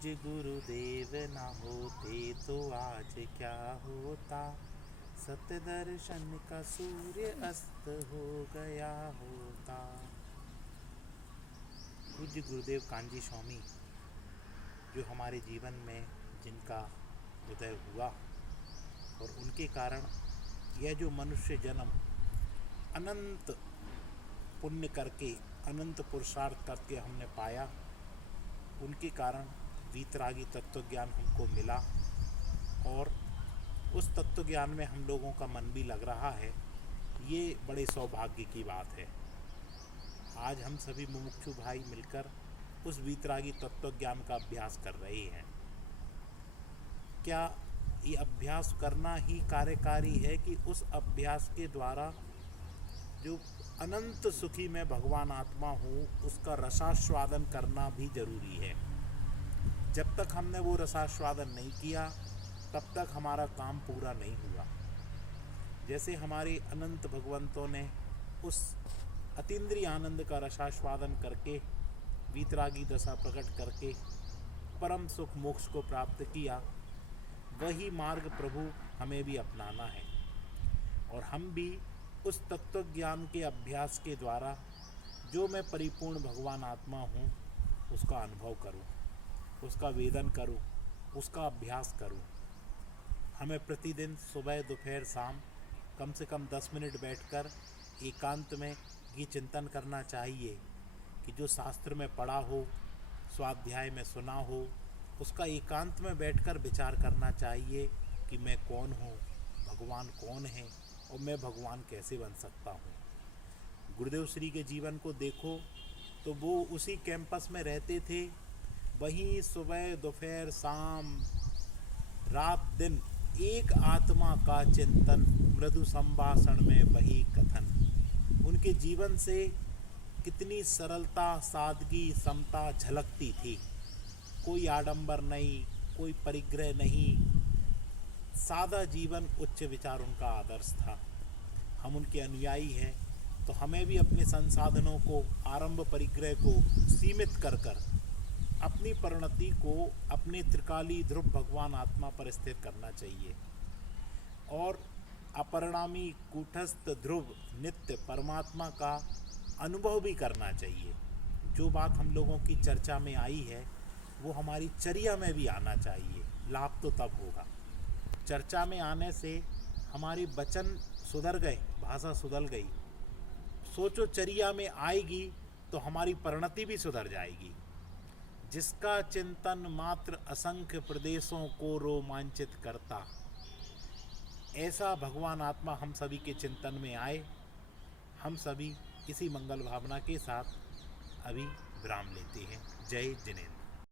पूज्य गुरुदेव ना होते तो आज क्या होता। सत्य दर्शन का सूर्य अस्त हो गया होता। पूज्य गुरुदेव कांजी स्वामी जो हमारे जीवन में जिनका उदय हुआ और उनके कारण यह जो मनुष्य जन्म अनंत पुण्य करके अनंत पुरुषार्थ करके हमने पाया, उनके कारण वीतरागी तत्व ज्ञान हमको मिला और उस तत्व ज्ञान में हम लोगों का मन भी लग रहा है। ये बड़े सौभाग्य की बात है। आज हम सभी मुमुक्षु भाई मिलकर उस वीतरागी तत्व ज्ञान का अभ्यास कर रहे हैं। क्या ये अभ्यास करना ही कार्यकारी है कि उस अभ्यास के द्वारा जो अनंत सुखी मैं भगवान आत्मा हूँ उसका रसास्वादन करना भी जरूरी है। जब तक हमने वो रसास्वादन नहीं किया तब तक हमारा काम पूरा नहीं हुआ। जैसे हमारे अनंत भगवंतों ने उस अतीन्द्रिय आनंद का रसास्वादन करके वीतरागी दशा प्रकट करके परम सुख मोक्ष को प्राप्त किया, वही मार्ग प्रभु हमें भी अपनाना है और हम भी उस तत्व ज्ञान के अभ्यास के द्वारा जो मैं परिपूर्ण भगवान आत्मा हूँ उसका अनुभव करूँ, उसका वेदन करूँ, उसका अभ्यास करूँ। हमें प्रतिदिन सुबह दोपहर शाम कम से कम 10 मिनट बैठकर एकांत में ये चिंतन करना चाहिए कि जो शास्त्र में पढ़ा हो, स्वाध्याय में सुना हो, उसका एकांत में बैठकर विचार करना चाहिए कि मैं कौन हूँ, भगवान कौन है और मैं भगवान कैसे बन सकता हूँ। गुरुदेव श्री के जीवन को देखो तो वो उसी कैंपस में रहते थे, वहीं सुबह दोपहर शाम रात दिन एक आत्मा का चिंतन, मृदु संभाषण में वही कथन। उनके जीवन से कितनी सरलता, सादगी, समता झलकती थी। कोई आडंबर नहीं, कोई परिग्रह नहीं, सादा जीवन, उच्च विचार उनका आदर्श था। हम उनके अनुयायी हैं तो हमें भी अपने संसाधनों को, आरंभ परिग्रह को सीमित कर अपनी परिणति को अपने त्रिकाली ध्रुव भगवान आत्मा पर स्थिर करना चाहिए और अपरिणामी कूटस्थ ध्रुव नित्य परमात्मा का अनुभव भी करना चाहिए। जो बात हम लोगों की चर्चा में आई है वो हमारी चर्या में भी आना चाहिए। लाभ तो तब होगा। चर्चा में आने से हमारे वचन सुधर गए, भाषा सुधर गई। सोचो चर्या में आएगी तो हमारी परिणति भी सुधर जाएगी। जिसका चिंतन मात्र असंख्य प्रदेशों को रोमांचित करता, ऐसा भगवान आत्मा हम सभी के चिंतन में आए। हम सभी इसी मंगल भावना के साथ अभी विराम लेते हैं। जय जिनेंद्र।